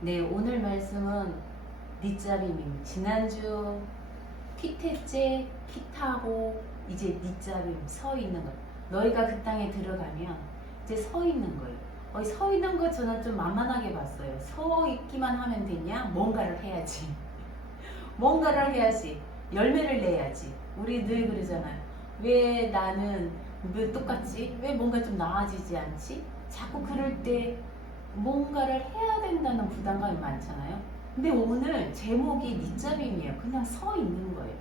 네, 오늘 말씀은 니짜빔입니다. 지난주 피태째, 피타고 이제 니짜빔 서 있는 거. 너희가 그 땅에 들어가면 이제 서 있는 거예요. 서 있는 거 저는 좀 만만하게 봤어요. 서 있기만 하면 되냐? 뭔가를 해야지. 뭔가를 해야지. 열매를 내야지. 우리 늘 그러잖아요. 왜 나는 왜 똑같지? 왜 뭔가 좀 나아지지 않지? 자꾸 그럴 때 뭔가를 해야 된다는 부담감이 많잖아요. 근데 오늘 제목이 밑잡임이에요. 그냥 서 있는 거예요.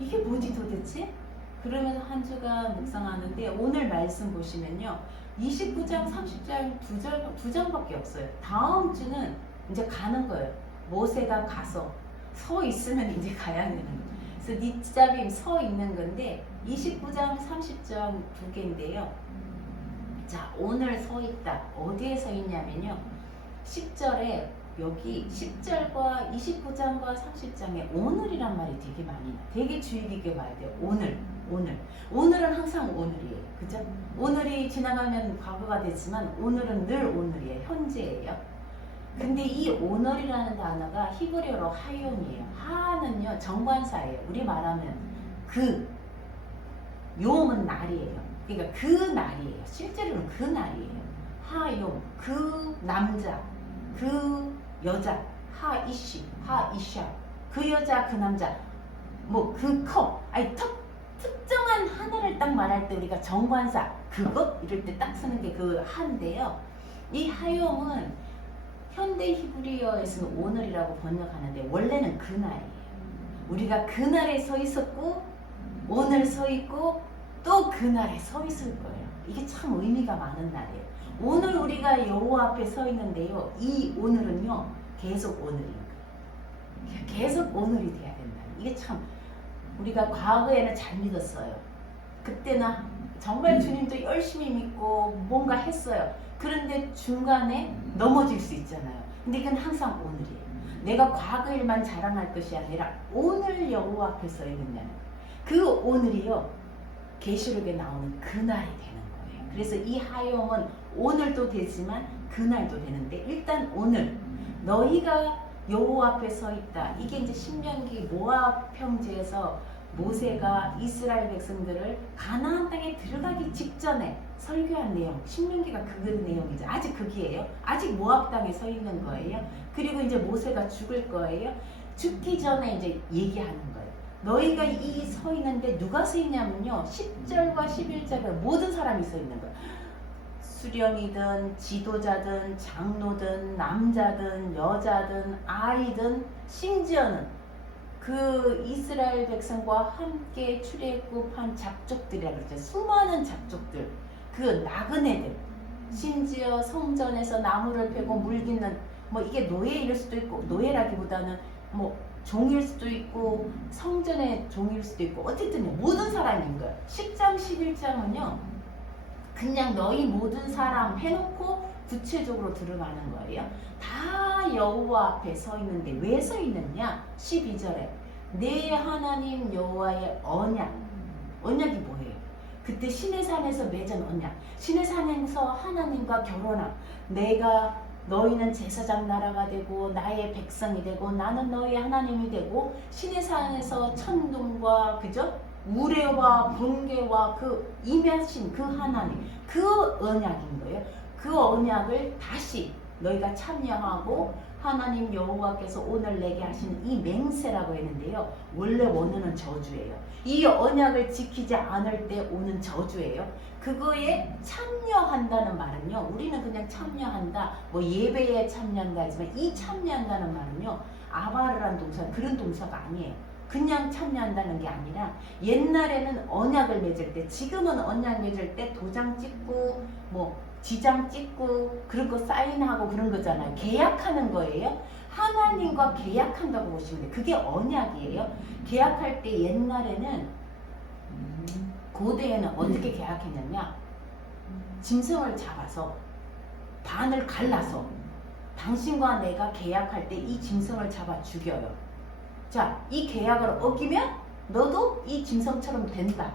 이게 뭐지 도대체? 그러면서 한 주간 묵상하는데 오늘 말씀 보시면요. 29장, 30장 두 장밖에 없어요. 다음 주는 이제 가는 거예요. 모세가 가서 서 있으면 이제 가야 되는 거예요. 그래서 밑잡임 서 있는 건데 29장, 30장 두 개인데요. 자, 오늘 서 있다. 어디에 서 있냐면요. 10절에 여기 10절과 29장과 30장에 오늘이란 말이 되게 많이 나요. 되게 주의 깊게 봐야 돼요. 오늘. 오늘은 항상 오늘이에요. 그죠? 오늘이 지나가면 과거가 되지만 오늘은 늘 오늘이에요. 현재예요. 근데 이 오늘이라는 단어가 히브리어로 하욤이에요. 하는요 정관사예요. 우리 말하면 그, 용은 날이에요. 그러니까 그 날이에요. 실제로는 그 날이에요. 하용, 그 남자, 그 여자, 하이시, 하이샤, 그 여자, 그 남자, 뭐 그 컵, 아니 특정한 하나를 딱 말할 때 우리가 정관사, 그것 이럴 때 딱 쓰는 게 그 하인데요. 이 하용은 현대 히브리어에서는 오늘이라고 번역하는데 원래는 그날이에요. 우리가 그날에 서 있었고 오늘 서 있고 또 그날에 서 있을 거예요. 이게 참 의미가 많은 날이에요. 오늘 우리가 여호와 앞에 서 있는데요. 이 오늘은요. 계속 오늘인 거예요. 계속 오늘이 돼야 된다. 이게 참 우리가 과거에는 잘 믿었어요. 그때는 정말 주님도 열심히 믿고 뭔가 했어요. 그런데 중간에 넘어질 수 있잖아요. 근데 이건 항상 오늘이에요. 내가 과거 일만 자랑할 것이 아니라 오늘 여호와 앞에 서 있느냐는 그 오늘이요. 계시록에 나오는 그날이 되는 거예요. 그래서 이 하욤은 오늘도 되지만 그날도 되는데 일단 오늘 너희가 여호와 앞에 서 있다. 이게 이제 신명기 모압 평지에서 모세가 이스라엘 백성들을 가나안 땅에 들어가기 직전에 설교한 내용, 신명기가 그 내용이죠. 아직 그게예요. 아직 모압 땅에 서 있는 거예요. 그리고 이제 모세가 죽을 거예요. 죽기 전에 이제 얘기하는 거예요. 너희가 이 서 있는데 누가 서 있냐면요. 10절과 11절에 모든 사람이 서 있는 거예요. 수령이든 지도자든 장로든 남자든 여자든 아이든 심지어는 그 이스라엘 백성과 함께 출애굽한 잡족들이라고 그러죠. 수많은 잡족들, 그 나그네들, 심지어 성전에서 나무를 패고 물기는 뭐 이게 노예일 수도 있고 노예라기보다는 뭐 종일 수도 있고 성전의 종일 수도 있고 어쨌든 모든 사람인 거예요. 10장 11장은요 그냥 너희 모든 사람 해놓고 구체적으로 들어가는 거예요. 다 여호와 앞에 서 있는데 왜 서 있느냐? 12절에 내 하나님 여호와의 언약. 언약이 뭐예요? 그때 시내산에서 맺은 언약. 시내산에서 하나님과 결혼한 내가 너희는 제사장 나라가 되고 나의 백성이 되고 나는 너희 하나님이 되고 시내산에서 천둥과 그죠? 우레와 번개와 그 임하신 그 하나님 그 언약인 거예요. 그 언약을 다시 너희가 참여하고 하나님 여호와께서 오늘 내게 하시는 이 맹세라고 했는데요. 원래 원어는 저주예요. 이 언약을 지키지 않을 때 오는 저주예요. 그거에 참여한다는 말은요. 우리는 그냥 참여한다, 뭐 예배에 참여한다 하지만 이 참여한다는 말은요. 아바르란 동사, 그런 동사가 아니에요. 그냥 참여한다는 게 아니라 옛날에는 언약을 맺을 때, 지금은 언약 맺을 때 도장 찍고 뭐 지장 찍고 그런 거 사인하고 그런 거잖아요. 계약하는 거예요. 하나님과 계약한다고 보시면 돼요. 그게 언약이에요. 계약할 때 옛날에는 고대에는 어떻게 계약했느냐? 짐승을 잡아서 반을 갈라서 당신과 내가 계약할 때 이 짐승을 잡아 죽여요. 자, 이 계약을 어기면 너도 이 짐승처럼 된다.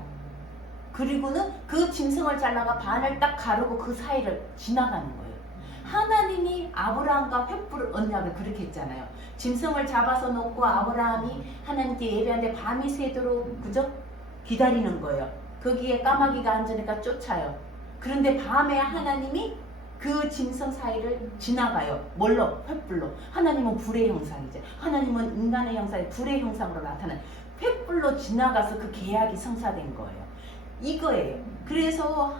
그리고는 그 짐승을 잘라가 반을 딱 가르고 그 사이를 지나가는 거예요. 하나님이 아브라함과 횃불 언약을 그렇게 했잖아요. 짐승을 잡아서 놓고 아브라함이 하나님께 예배하는데 밤이 새도록 그저 기다리는 거예요. 거기에 까마귀가 앉으니까 쫓아요. 그런데 밤에 하나님이 그 짐승 사이를 지나가요. 뭘로? 횃불로. 하나님은 불의 형상이죠. 하나님은 인간의 형상이 불의 형상으로 나타나요. 횃불로 지나가서 그 계약이 성사된 거예요. 이거예요. 그래서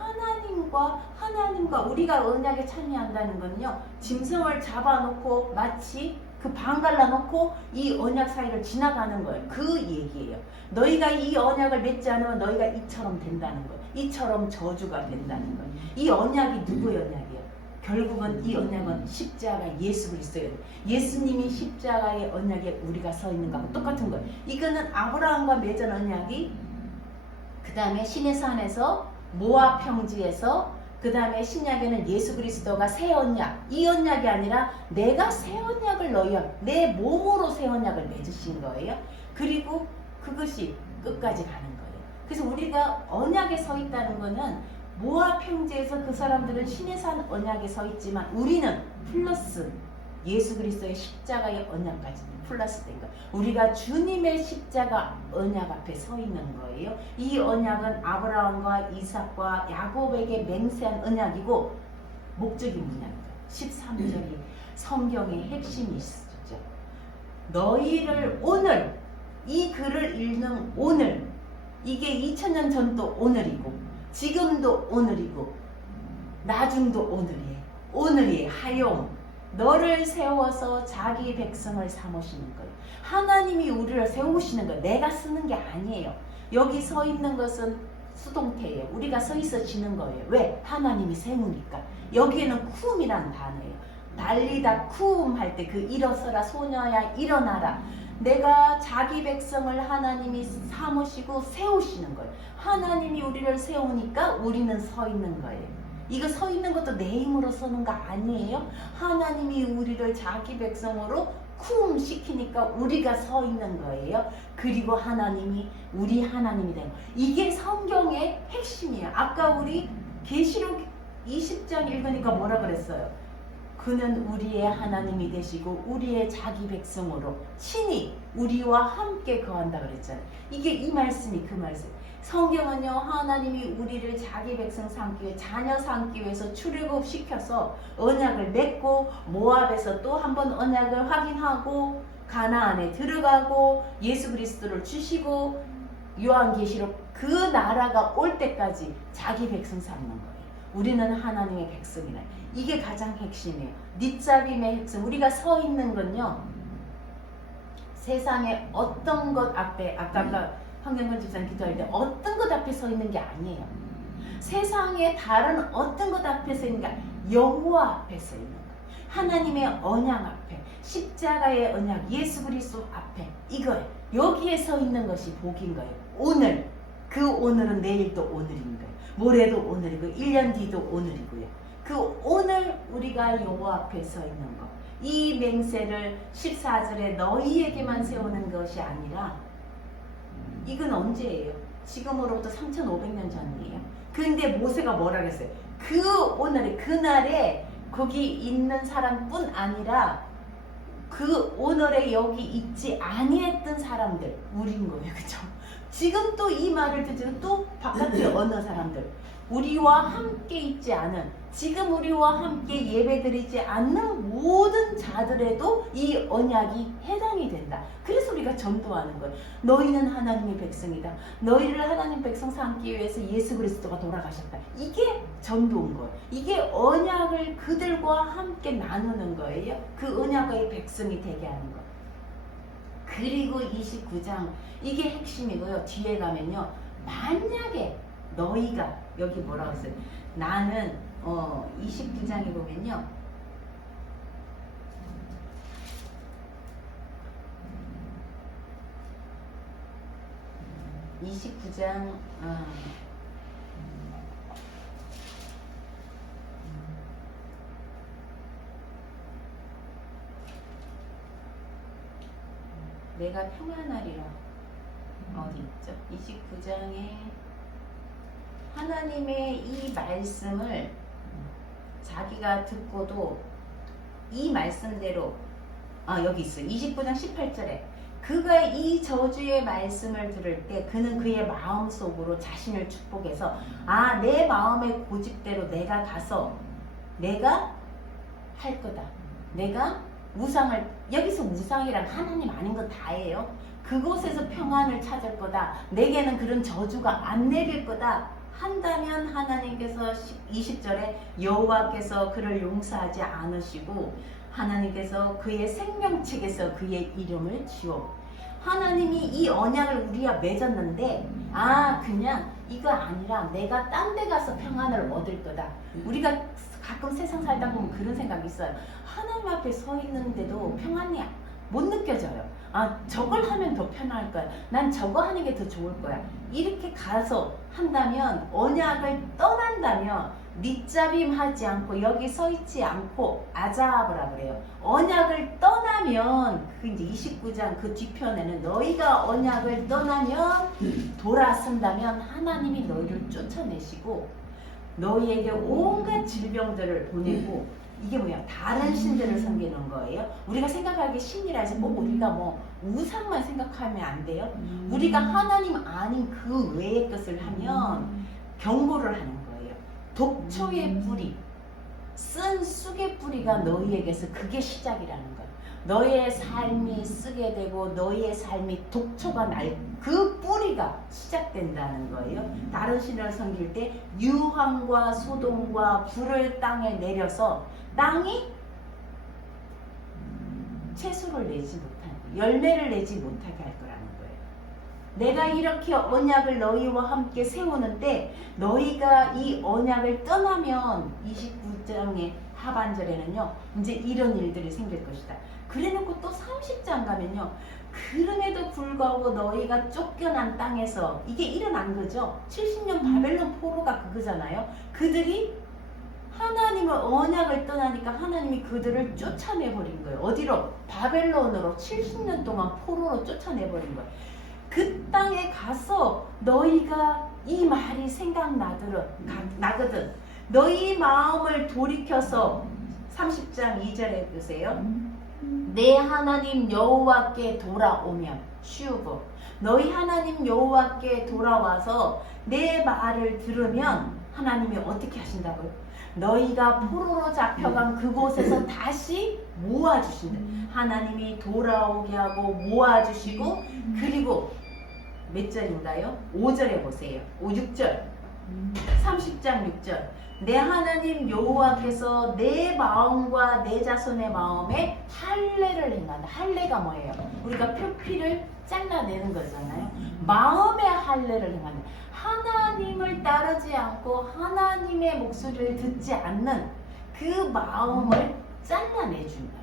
하나님과 우리가 언약에 참여한다는 건요, 짐승을 잡아놓고 마치 그 방 갈라놓고 이 언약 사이를 지나가는 거예요. 그 얘기예요. 너희가 이 언약을 맺지 않으면 너희가 이처럼 된다는 거예요. 이처럼 저주가 된다는 거예요. 이 언약이 누구의 언약이에요? 결국은 이 언약은 십자가 예수 그리스도예요. 예수님이 십자가의 언약에 우리가 서 있는 거하고 똑같은 거예요. 이거는 아브라함과 맺은 언약이 그 다음에 신의 산에서 모압 평지에서 그 다음에 신약에는 예수 그리스도가 새 언약, 이 언약이 아니라 내가 새 언약을 너희와 내 몸으로 새 언약을 맺으신 거예요. 그리고 그것이 끝까지 가는 거예요. 그래서 우리가 언약에 서 있다는 거는 모압 평지에서 그 사람들은 신의 산 언약에 서 있지만 우리는 플러스 예수 그리스도의 십자가의 언약까지 플러스 된 거예요. 우리가 주님의 십자가 언약 앞에 서 있는 거예요. 이 언약은 아브라함과 이삭과 야곱에게 맹세한 언약이고 목적이 뭐냐면 13절이 성경의 핵심이 있죠. 너희를 오늘 이 글을 읽는 오늘 이게 2000년 전도 오늘이고 지금도 오늘이고 나중도 오늘이에요. 오늘이 하용 너를 세워서 자기 백성을 삼으시는 거예요. 하나님이 우리를 세우시는 거예요. 내가 쓰는 게 아니에요. 여기 서 있는 것은 수동태예요. 우리가 서 있어지는 거예요. 왜? 하나님이 세우니까. 여기에는 쿰이라는 단어예요. 달리다 쿰 할 때 그 일어서라 소녀야 일어나라. 내가 자기 백성을 하나님이 삼으시고 세우시는 거예요. 하나님이 우리를 세우니까 우리는 서 있는 거예요. 이거 서 있는 것도 내 힘으로 서는 거 아니에요? 하나님이 우리를 자기 백성으로 쿵 시키니까 우리가 서 있는 거예요. 그리고 하나님이 우리 하나님이 되는 거예요. 이게 성경의 핵심이에요. 아까 우리 계시록 20장 읽으니까 뭐라 그랬어요? 그는 우리의 하나님이 되시고 우리의 자기 백성으로 친히 우리와 함께 거한다 그랬잖아요. 이게 이 말씀이 그 말씀. 성경은요, 하나님이 우리를 자기 백성 삼기 위해 자녀 삼기 위해서 출애굽시켜서 언약을 맺고 모압에서 또 한 번 언약을 확인하고 가나안에 들어가고 예수 그리스도를 주시고 요한계시록 그 나라가 올 때까지 자기 백성 삼는 거예요. 우리는 하나님의 백성이라. 이게 가장 핵심이에요. 닛잡임의 핵심. 우리가 서 있는 건요, 세상의 어떤 것 앞에 아까 황경건 집사님 기도할 때 어떤 것 앞에 서 있는 게 아니에요. 세상의 다른 어떤 것 앞에 서 있는 게 아니에요. 여호와 앞에 서 있는 거예요. 하나님의 언약 앞에, 십자가의 언약, 예수 그리스도 앞에 이거예요. 여기에 서 있는 것이 복인 거예요. 오늘, 그 오늘은 내일도 오늘인 거예요. 모레도 오늘이고 1년 뒤도 오늘이고요. 그 오늘 우리가 여호와 앞에 서 있는 것, 이 맹세를 14절에 너희에게만 세우는 것이 아니라 이건 언제예요? 지금으로부터 3500년 전이에요. 그런데 모세가 뭐라 그랬어요? 그 오늘에 그날에 거기 있는 사람뿐 아니라 그 오늘에 여기 있지 아니했던 사람들 우린 거예요. 그죠? 지금 또 이 말을 듣지만 또 바깥에 어느 사람들 우리와 함께 있지 않은 지금 우리와 함께 예배드리지 않는 모든 자들에도 이 언약이 해당이 된다. 그래서 우리가 전도하는 거예요. 너희는 하나님의 백성이다. 너희를 하나님 백성 삼기 위해서 예수 그리스도가 돌아가셨다. 이게 전도인 거예요. 이게 언약을 그들과 함께 나누는 거예요. 그 언약의 백성이 되게 하는 거예요. 그리고 29장 이게 핵심이고요. 뒤에 가면요. 만약에 너희가 여기 뭐라고 했어요? 나는 29장에 보면요. 내가 평안하리라 어디 있죠? 29장에 하나님의 이 말씀을 자기가 듣고도 이 말씀대로 여기 있어. 29장 18절에 그가 이 저주의 말씀을 들을 때 그는 그의 마음속으로 자신을 축복해서 내 마음의 고집대로 내가 가서 내가 할 거다. 내가 우상을, 여기서 우상이란 하나님 아닌 건 다예요. 그곳에서 평안을 찾을 거다. 내게는 그런 저주가 안 내릴 거다. 한다면 하나님께서 20절에 여호와께서 그를 용서하지 않으시고 하나님께서 그의 생명책에서 그의 이름을 지워. 하나님이 이 언약을 우리가 맺었는데 그냥 이거 아니라 내가 딴 데 가서 평안을 얻을 거다. 우리가 가끔 세상 살다 보면 그런 생각이 있어요. 하나님 앞에 서 있는데도 평안이 못 느껴져요. 저걸 하면 더 편할 거야. 난 저거 하는 게 더 좋을 거야. 이렇게 가서 한다면, 언약을 떠난다면 밑잡임 하지 않고 여기 서 있지 않고 아자아브라 그래요. 언약을 떠나면 그 이제 29장 그 뒤편에는 너희가 언약을 떠나면 돌아선다면 하나님이 너희를 쫓아내시고 너희에게 온갖 질병들을 보내고, 이게 뭐야? 다른 신들을 섬기는 거예요. 우리가 생각하기에 신이라 해서 꼭 우리가 뭐 우상만 생각하면 안 돼요. 우리가 하나님 아닌 그 외의 것을 하면 경고를 하는 거예요. 독초의 뿌리, 쓴 쑥의 뿌리가 너희에게서 그게 시작이라는 거예요. 너희의 삶이 쓰게 되고 너희의 삶이 독초가 날 그 뿌리가 시작된다는 거예요. 다른 신을 섬길 때 유황과 소돔과 불을 땅에 내려서 땅이 채소를 내지 못하게, 열매를 내지 못하게 할 거라는 거예요. 내가 이렇게 언약을 너희와 함께 세우는데 너희가 이 언약을 떠나면 29장의 하반절에는요 이제 이런 일들이 생길 것이다. 그래놓고 또 30장 가면요, 그럼에도 불구하고 너희가 쫓겨난 땅에서, 이게 일어난 거죠. 70년 바벨론 포로가 그거잖아요. 그들이 하나님의 언약을 떠나니까 하나님이 그들을 쫓아내버린 거예요. 어디로? 바벨론으로 70년 동안 포로로 쫓아내버린 거예요. 그 땅에 가서 너희가 이 말이 생각나거든. 너희 마음을 돌이켜서 30장 2절에 보세요. 내 하나님 여호와께 돌아오면, 슈브, 너희 하나님 여호와께 돌아와서 내 말을 들으면 하나님이 어떻게 하신다고요? 너희가 포로로 잡혀간 그곳에서 다시 모아주신다. 하나님이 돌아오게 하고 모아주시고, 그리고 몇 절인가요? 5절에 보세요. 6절 30장 6절 내 하나님 여호와께서 내 마음과 내 자손의 마음에 할례를 행한다. 할례가 뭐예요? 우리가 표피를 잘라내는 거잖아요. 마음의 할례를 행한다. 하나님을 따르지 않고 하나님의 목소리를 듣지 않는 그 마음을 잘라내준다.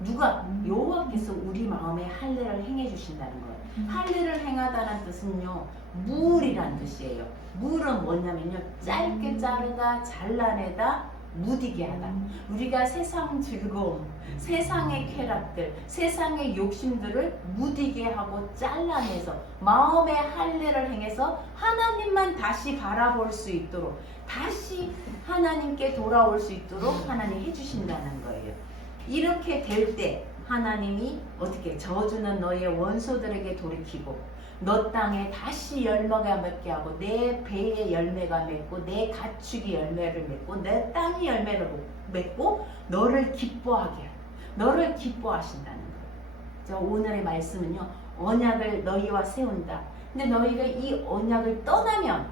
누가? 여호와께서 우리 마음에 할례를 행해 주신다는 거예요. 할례를 행하다는 뜻은요, 무울이란 뜻이에요. 무울은 뭐냐면요, 짧게 자르다, 잘라내다, 무디게 하다. 우리가 세상 즐거움, 세상의 쾌락들, 세상의 욕심들을 무디게 하고 잘라내서 마음의 할례를 행해서 하나님만 다시 바라볼 수 있도록, 다시 하나님께 돌아올 수 있도록 하나님이 해주신다는 거예요. 이렇게 될 때 하나님이 어떻게, 저주는 너의 원수들에게 돌이키고 너 땅에 다시 열매가 맺게 하고 내 배에 열매가 맺고 내 가축이 열매를 맺고 내 땅이 열매를 맺고 너를 기뻐하게 하고, 너를 기뻐하신다는 거예요. 자, 오늘의 말씀은요, 언약을 너희와 세운다. 근데 너희가 이 언약을 떠나면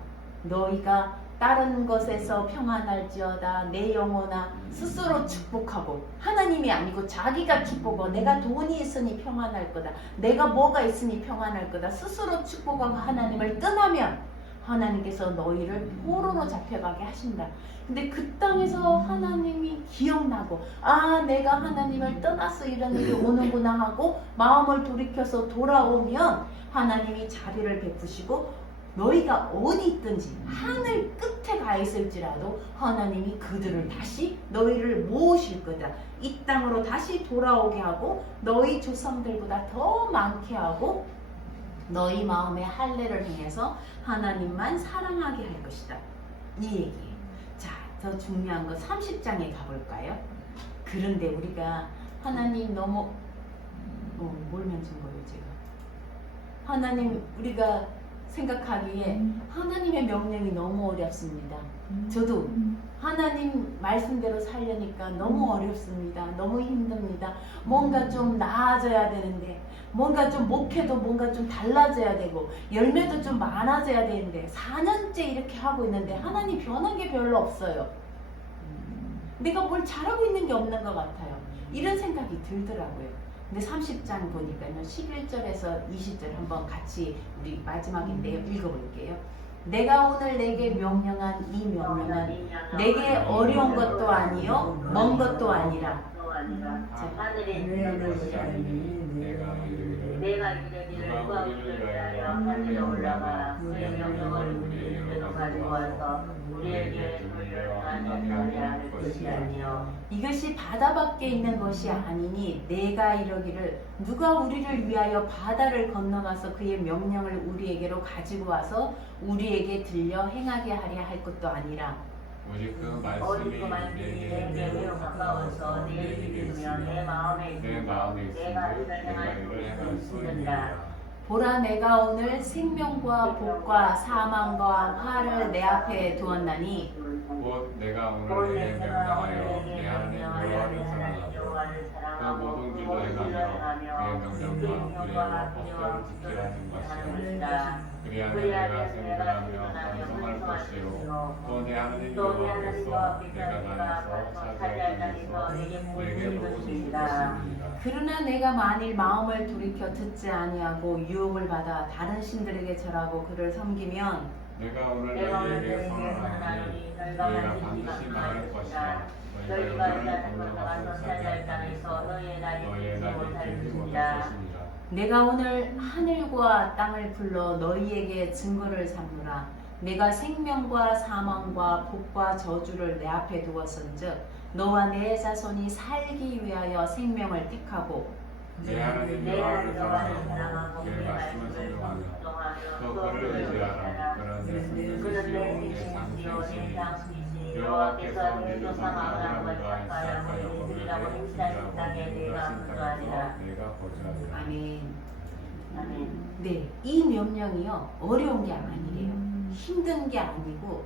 너희가 다른 것에서 평안할지어다. 내 영혼아 스스로 축복하고, 하나님이 아니고 자기가 축복하고, 내가 돈이 있으니 평안할 거다, 내가 뭐가 있으니 평안할 거다, 스스로 축복하고 하나님을 떠나면 하나님께서 너희를 포로로 잡혀가게 하신다. 근데 그 땅에서 하나님이 기억나고, 내가 하나님을 떠나서 이런 일이 오는구나 하고 마음을 돌이켜서 돌아오면 하나님이 자비를 베푸시고, 너희가 어디 있든지 하늘 끝에 가 있을지라도 하나님이 그들을 다시 너희를 모으실 거다. 이 땅으로 다시 돌아오게 하고 너희 조상들보다 더 많게 하고 너희 마음의 할례를 행해서 하나님만 사랑하게 할 것이다. 이 얘기예요. 자, 더 중요한 거 30장에 가볼까요? 그런데 우리가 하나님 너무 뭘 만진 거예요 제가? 하나님 우리가 생각하기에 하나님의 명령이 너무 어렵습니다. 저도 하나님 말씀대로 살려니까 너무 어렵습니다. 너무 힘듭니다. 뭔가 좀 나아져야 되는데 뭔가 좀 목회도 뭔가 좀 달라져야 되고 열매도 좀 많아져야 되는데 4년째 이렇게 하고 있는데 하나님 변한 게 별로 없어요. 내가 뭘 잘하고 있는 게 없는 것 같아요. 이런 생각이 들더라고요. 근데 30장 보니까요 11절에서 20절 한번 같이 우리 마지막인데요 읽어볼게요. 내가 오늘 내게 명령한 이 명령은 내게 어려운 것도 아니요 먼 것도 아니라 하늘에 있는 것이 내가 이르기를 누가 우리를 위하여 하늘에 올라가 그의 명령을 우리에게로 가지고 와서 우리에게 돌려하는 것이 아닐 것이 아니요 이것이 바다 밖에 있는 것이 아니니 내가 이러기를 누가 우리를 위하여 바다를 건너가서 그의 명령을 우리에게로 가지고 와서 우리에게 들려 행하게 하려 할 것도 아니라 오직 그 말씀이 내게 매우 가까워서 내 입에 있으며 내 마음에 있으며 내가 이를 행할 수 있느니라. 보라 내가 오늘 생명과 복과 사망과 화를 내 앞에 두었나니 곧 내가 오늘 내게 명령하여 내 하나님 여호와를 사랑하라. 그 모든 길로 행하며 그의 명령과 법도를 지키라 하는 것이요. 그리하면 내가 생존하며 번성할 것이요 또 내 하나님 여호와께서 내가 다녀서 차지할 땅에서 내게 복을 주시리라. 그러나 내가 만일 마음을 돌이켜 듣지 아니하고 유혹을 받아 다른 신들에게 절하고 그를 섬기면 내가 오늘 너희에게 선언하노니 너희가 반드시 망할 것이라. 너희가 이 땅을 건너가서 차지할 땅에서 너희의 날이 길지 못할지니라. 내가 오늘 하늘과 땅을 불러 너희에게 증거를 삼노라. 내가 생명과 사망과 복과 저주를 내 앞에 두었은즉 너와 내 자손이 살기 위하여 생명을 택하고 내 하나님 여호와를 사랑하고 그의 말씀을 순종하며 또 그를 의지하라. 그는 내 생명이요 내 장수이시 여호와께서 내 조상 아브라함과 이삭과 야곱을 인치하신 땅에 내가 거주하리라. 아멘. 아멘. 네, 이 명령이요 어려운 게 아니래요. 힘든 게 아니고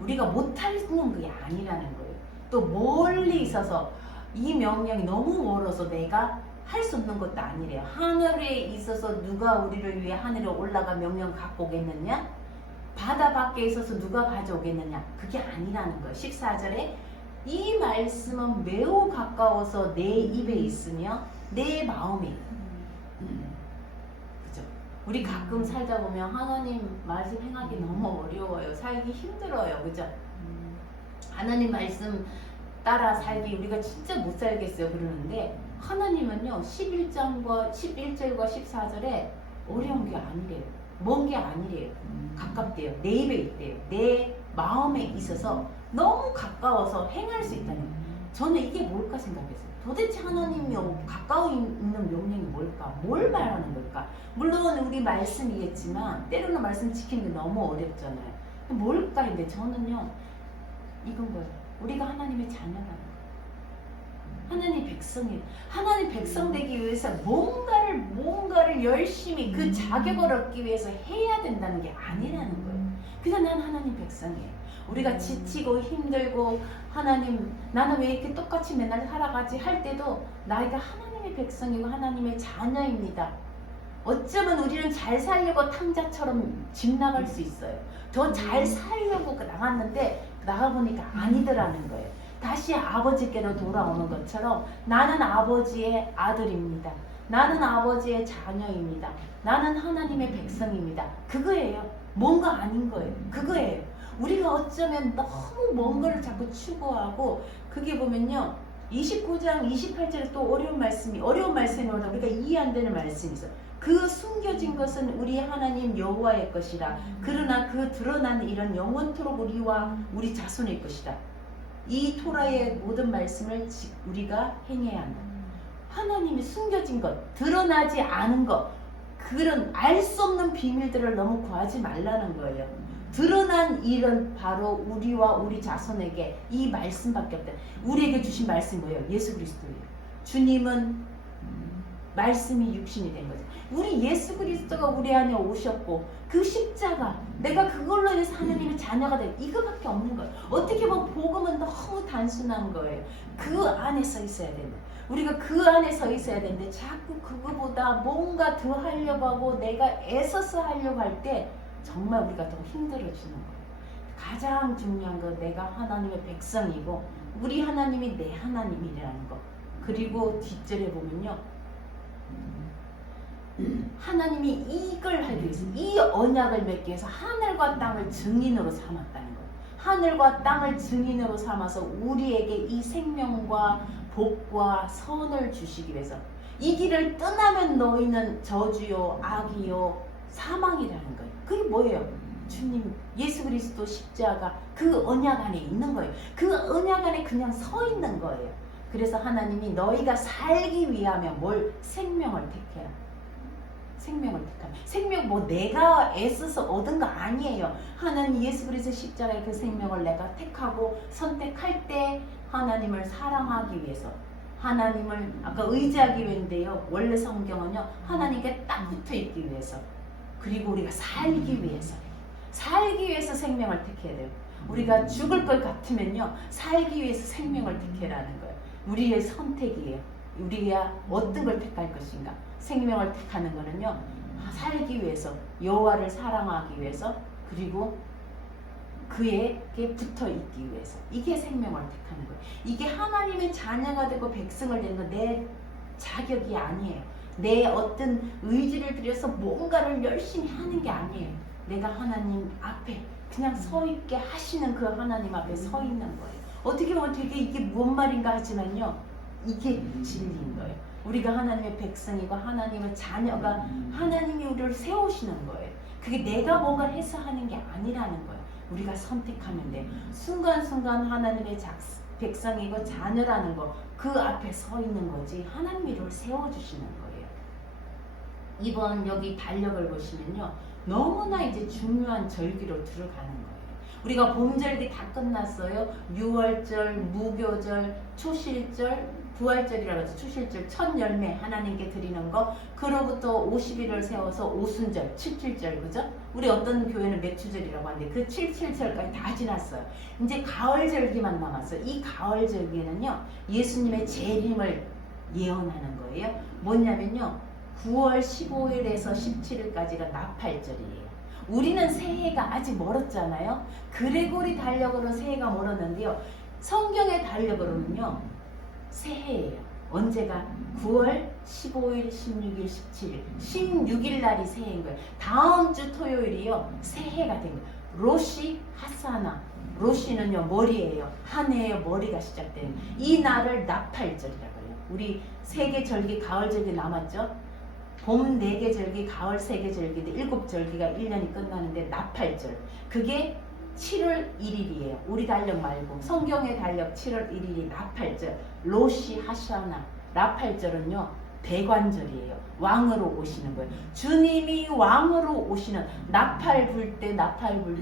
우리가 못하는 게 아니라는 거예요. 또 멀리 있어서 이 명령이 너무 멀어서 내가 할 수 없는 것도 아니래요. 하늘에 있어서 누가 우리를 위해 하늘에 올라가 명령 갖고 오겠느냐? 바다 밖에 있어서 누가 가져오겠느냐? 그게 아니라는 거예요. 14절에 이 말씀은 매우 가까워서 내 입에 있으며 내 마음에 그죠? 우리 가끔 살다 보면 하나님 말씀 행하기 너무 어려워요. 살기 힘들어요. 그죠? 하나님 말씀 따라 살기 우리가 진짜 못 살겠어요. 그러는데 하나님은요 11절과 14절에 어려운 게 아니래요. 먼 게 아니래요. 가깝대요. 내 입에 있대요. 내 마음에 있어서 너무 가까워서 행할 수 있다는 거예요. 저는 이게 뭘까 생각했어요. 도대체 하나님이 가까워 있는 명령이 뭘까? 뭘 말하는 걸까? 물론 우리 말씀이겠지만 때로는 말씀 지키는 게 너무 어렵잖아요. 뭘까? 근데 저는요 이건 거예요. 우리가 하나님의 자녀라는 거예요. 하나님 백성이에요. 하나님 백성 되기 위해서 뭔가를 열심히 그 자격을 얻기 위해서 해야 된다는 게 아니라는 거예요. 그냥 난 하나님 백성이에요. 우리가 지치고 힘들고 하나님 나는 왜 이렇게 똑같이 맨날 살아가지 할 때도 나이가 하나님의 백성이고 하나님의 자녀입니다. 어쩌면 우리는 잘 살려고 탕자처럼 집 나갈 수 있어요. 더 잘 살려고 나갔는데 나가보니까 아니더라는 거예요. 다시 아버지께로 돌아오는 것처럼 나는 아버지의 아들입니다. 나는 아버지의 자녀입니다. 나는 하나님의 백성입니다. 그거예요. 뭔가 아닌 거예요. 그거예요. 우리가 어쩌면 너무 먼 거를 자꾸 추구하고 그게 보면요 29장 28절에 또 어려운 말씀이 우리가 이해 안 되는 말씀이 있어요. 그 숨겨진 것은 우리 하나님 여호와의 것이라. 그러나 그 드러난 일은 영원토록 우리와 우리 자손의 것이다. 이 토라의 모든 말씀을 우리가 행해야 한다. 하나님이 숨겨진 것, 드러나지 않은 것, 그런 알 수 없는 비밀들을 너무 구하지 말라는 거예요. 드러난 일은 바로 우리와 우리 자손에게 이 말씀밖에 없다. 우리에게 주신 말씀이 뭐예요? 예수 그리스도예요. 주님은 말씀이 육신이 된 거죠. 우리 예수 그리스도가 우리 안에 오셨고 그 십자가 내가 그걸로 인해서 하나님의 자녀가 된 이거밖에 없는 거예요. 어떻게 보면 복음은 너무 단순한 거예요. 그 안에 서 있어야 된다. 우리가 그 안에 서 있어야 되는데 자꾸 그거보다 뭔가 더 하려고 하고 내가 애써서 하려고 할 때 정말 우리가 더 힘들어지는 거예요. 가장 중요한 건 내가 하나님의 백성이고 우리 하나님이 내 하나님이라는 거. 그리고 뒷절에 보면요. 하나님이 이걸 하기 위해서 이 언약을 맺기 위해서 하늘과 땅을 증인으로 삼았다는 거예요. 하늘과 땅을 증인으로 삼아서 우리에게 이 생명과 복과 선을 주시기 위해서 이 길을 떠나면 너희는 저주요 악이요 사망이라는 거예요. 그게 뭐예요? 주님 예수 그리스도 십자가 그 언약 안에 있는 거예요. 그 언약 안에 그냥 서 있는 거예요. 그래서 하나님이 너희가 살기 위하면 뭘? 생명을 택해라. 생명을 택하라. 생명 뭐 내가 애써서 얻은 거 아니에요. 하나님 예수 그리스도 십자가의 그 생명을 내가 택하고 선택할 때 하나님을 사랑하기 위해서 하나님을 아까 의지하기 위해인데요. 원래 성경은요. 하나님께 딱 붙어 있기 위해서 그리고 우리가 살기 위해서 생명을 택해야 돼요. 우리가 죽을 것 같으면요. 살기 위해서 생명을 택해라는 거예요. 우리의 선택이에요. 우리가 어떤 걸 택할 것인가. 생명을 택하는 거는요. 살기 위해서 여호와를 사랑하기 위해서 그리고 그에게 붙어 있기 위해서 이게 생명을 택하는 거예요. 이게 하나님의 자녀가 되고 백성을 되는 건 내 자격이 아니에요. 내 어떤 의지를 들여서 뭔가를 열심히 하는 게 아니에요. 내가 하나님 앞에 그냥 서 있게 하시는 그 하나님 앞에 서 있는 거예요. 어떻게 보면 되게 이게 뭔 말인가 하지만요. 이게 진리인 거예요. 우리가 하나님의 백성이고 하나님의 자녀가 하나님이 우리를 세우시는 거예요. 그게 내가 뭔가 해서 하는 게 아니라는 거예요. 우리가 선택하면 돼. 순간순간 하나님의 백성이고 자녀라는 거 그 앞에 서 있는 거지 하나님이 우리를 세워주시는 거예요. 이번 여기 달력을 보시면요. 너무나 이제 중요한 절기로 들어가는 거예요. 우리가 봄절기 다 끝났어요. 6월절, 무교절, 초실절, 부활절이라고 해서 초실절 첫 열매 하나님께 드리는 거. 그로부터 50일을 세워서 오순절, 77절 그죠? 우리 어떤 교회는 맥주절이라고 하는데 그 77절까지 다 지났어요. 이제 가을절기만 남았어요. 이 가을절기는요. 예수님의 재림을 예언하는 거예요. 뭐냐면요. 9월 15일에서 17일까지가 나팔절이에요. 우리는 새해가 아직 멀었잖아요. 그레고리 달력으로는 새해가 멀었는데요. 성경의 달력으로는요. 새해예요. 언제가? 9월 15일, 16일, 17일 16일 날이 새해인 거예요. 다음 주 토요일이요. 새해가 된 거예요. 로시 하사나. 로시는요. 머리예요. 한 해의 머리가 시작되는 이 날을 나팔절이라고 해요. 우리 세계 절기, 가을 절기 남았죠? 봄 4개 절기, 가을 3개 절기인데 7절기가 1년이 끝나는데 나팔절. 그게 7월 1일이에요. 우리 달력 말고 성경의 달력 7월 1일이 나팔절. 로시 하샤나. 나팔절은요. 대관절이에요. 왕으로 오시는 거예요. 주님이 왕으로 오시는 나팔 불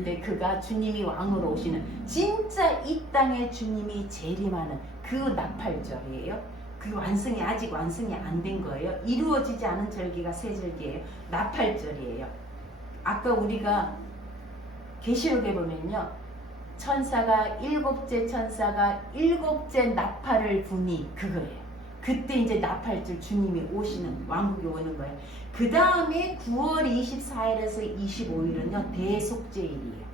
때 그가 주님이 왕으로 오시는 진짜 이 땅에 주님이 재림하는 그 나팔절이에요. 그 완성이 아직 완성이 안 된 거예요. 이루어지지 않은 절기가 세 절기예요. 나팔절이에요. 아까 우리가 계시록에 보면요. 천사가 일곱째 천사가 일곱째 나팔을 부니 그거예요. 그때 이제 나팔절 주님이 오시는 왕국이 오는 거예요. 그 다음에 9월 24일에서 25일은요. 대속죄일이에요.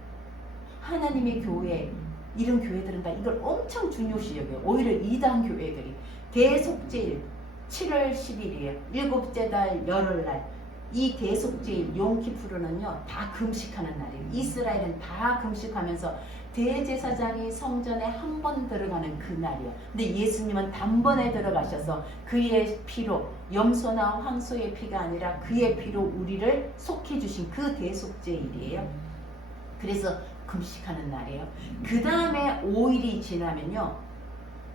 하나님의 교회 이런 교회들은 다 이걸 엄청 중요시 여겨요. 오히려 이단 교회들이 대속죄일 7월 10일이에요. 일곱째 달 열흘날 이 대속죄일 용키푸르는요 다 금식하는 날이에요. 이스라엘은 다 금식하면서 대제사장이 성전에 한 번 들어가는 그 날이에요. 근데 예수님은 단번에 들어가셔서 그의 피로 염소나 황소의 피가 아니라 그의 피로 우리를 속해 주신 그 대속죄일이에요. 그래서 금식하는 날이에요. 그 다음에 5일이 지나면요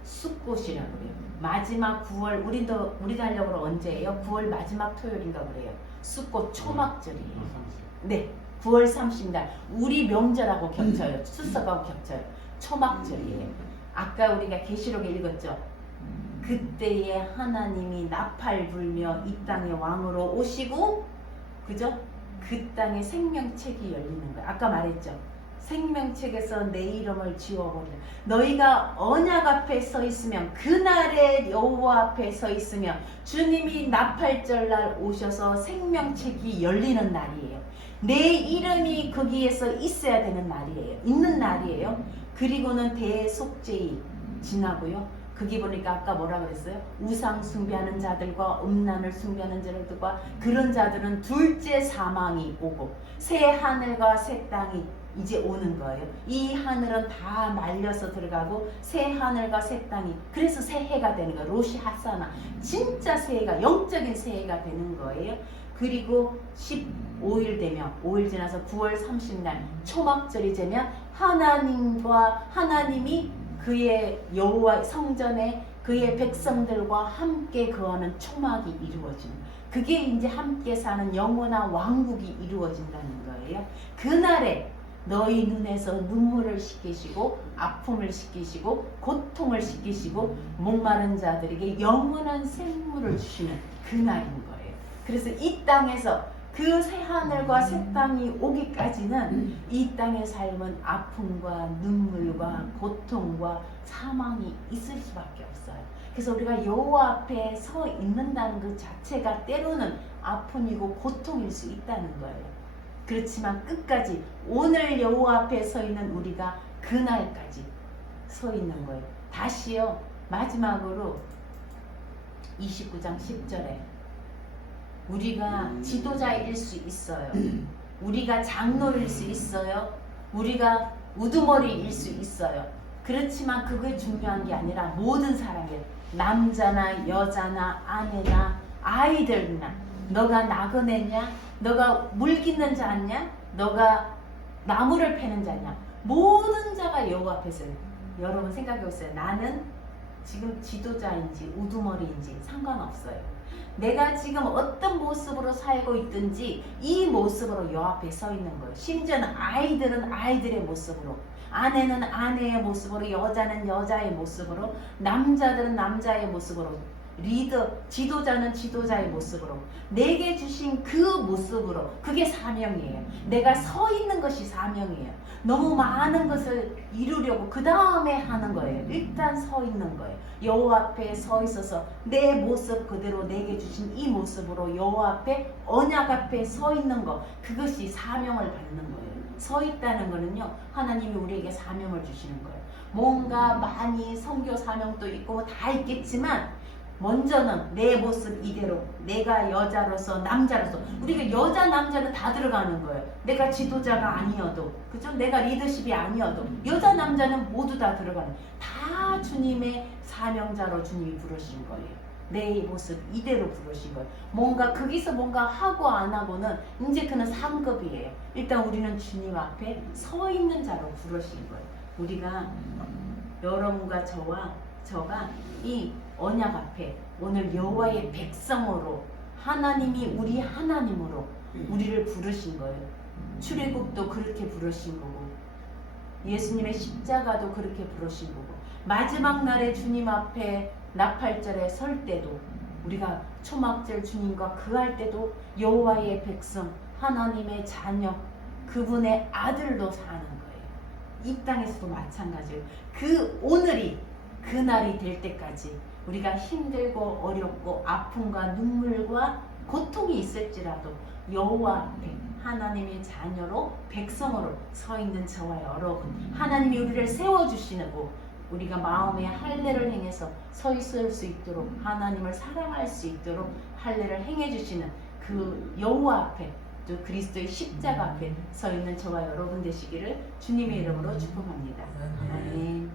숫꽃이라고 그래요. 마지막 9월 우리 달력으로 언제예요? 9월 마지막 토요일인가 그래요. 숫꽃 초막절이에요. 네, 9월 30날 우리 명절하고 겹쳐요. 추석하고 겹쳐요. 초막절이에요. 아까 우리가 계시록에 읽었죠. 그때에 하나님이 나팔 불며 이 땅의 왕으로 오시고, 그죠? 그 땅에 생명책이 열리는 거예요. 아까 말했죠. 생명책에서 내 이름을 지워버린다. 너희가 언약 앞에 서 있으면, 그날의 여호와 앞에 서 있으면 주님이 나팔절날 오셔서 생명책이 열리는 날이에요. 내 이름이 거기에서 있어야 되는 날이에요. 있는 날이에요. 그리고는 대속죄이 지나고요. 거기 보니까 아까 뭐라 그랬어요? 우상 숭배하는 자들과 음란을 숭배하는 자들과 그런 자들은 둘째 사망이 오고 새 하늘과 새 땅이 이제 오는 거예요. 이 하늘은 다 말려서 들어가고 새 하늘과 새 땅이, 그래서 새해가 되는 거예요. 로시 하사나, 진짜 새해가, 영적인 새해가 되는 거예요. 그리고 15일 되면, 5일 지나서 9월 30날 초막절이 되면 하나님이 그의 여호와 성전에 그의 백성들과 함께 거하는 초막이 이루어지는, 그게 이제 함께 사는 영원한 왕국이 이루어진다는 거예요. 그날에 너희 눈에서 눈물을 씻기시고 아픔을 씻기시고 고통을 씻기시고 목마른 자들에게 영원한 생물을 주시는 그날인 거예요. 그래서 이 땅에서 그 새 하늘과 새 땅이 오기까지는 이 땅의 삶은 아픔과 눈물과 고통과 사망이 있을 수밖에 없어요. 그래서 우리가 여호와 앞에 서 있는다는 그 자체가 때로는 아픔이고 고통일 수 있다는 거예요. 그렇지만 끝까지 오늘 여호와 앞에 서 있는 우리가 그날까지 서 있는 거예요. 다시요, 마지막으로 29장 10절에 우리가 지도자일 수 있어요. 우리가 장로일 수 있어요. 우리가 우두머리일 수 있어요. 그렇지만 그게 중요한 게 아니라 모든 사람이에요. 남자나 여자나 아내나 아이들나, 너가 나그네냐, 너가 물 깃는 자냐, 너가 나무를 패는 자냐, 모든 자가 여호와 앞에서, 여러분 생각해보세요. 나는 지금 지도자인지 우두머리인지 상관없어요. 내가 지금 어떤 모습으로 살고 있든지 이 모습으로 여호와 앞에 서 있는 거예요. 심지어는 아이들은 아이들의 모습으로, 아내는 아내의 모습으로, 여자는 여자의 모습으로, 남자들은 남자의 모습으로, 리더, 지도자는 지도자의 모습으로, 내게 주신 그 모습으로, 그게 사명이에요. 내가 서 있는 것이 사명이에요. 너무 많은 것을 이루려고 그 다음에 하는 거예요. 일단 서 있는 거예요. 여호와 앞에 서 있어서 내 모습 그대로 내게 주신 이 모습으로 여호와 앞에, 언약 앞에 서 있는 거, 그것이 사명을 받는 거예요. 서 있다는 거는요, 하나님이 우리에게 사명을 주시는 거예요. 뭔가 많이 선교 사명도 있고 뭐 다 있겠지만 먼저는 내 모습 이대로, 내가 여자로서 남자로서, 우리가 여자 남자는 다 들어가는 거예요. 내가 지도자가 아니어도, 그죠? 내가 리더십이 아니어도 여자 남자는 모두 다 들어가는, 다 주님의 사명자로 주님이 부르신 거예요. 내 모습 이대로 부르신 거예요. 뭔가 거기서 뭔가 하고 안 하고는 이제 그는 상급이에요. 일단 우리는 주님 앞에 서 있는 자로 부르신 거예요. 우리가, 여러분과 저가 이 언약 앞에 오늘 여호와의 백성으로, 하나님이 우리 하나님으로 우리를 부르신 거예요. 출애굽도 그렇게 부르신 거고, 예수님의 십자가도 그렇게 부르신 거고, 마지막 날에 주님 앞에 나팔절에 설 때도, 우리가 초막절 주님과 그할 때도 여호와의 백성, 하나님의 자녀, 그분의 아들로 사는 거예요. 이 땅에서도 마찬가지예요. 그 오늘이, 그날이 될 때까지 우리가 힘들고 어렵고 아픔과 눈물과 고통이 있을지라도 여호와 앞에 하나님의 자녀로, 백성으로 서 있는 저와 여러분, 하나님이 우리를 세워주시고 우리가 마음의 할례를 행해서 서 있을 수 있도록, 하나님을 사랑할 수 있도록 할례를 행해 주시는 그 여호와 앞에, 또 그리스도의 십자가 앞에 서 있는 저와 여러분 되시기를 주님의 이름으로 축복합니다. 아멘.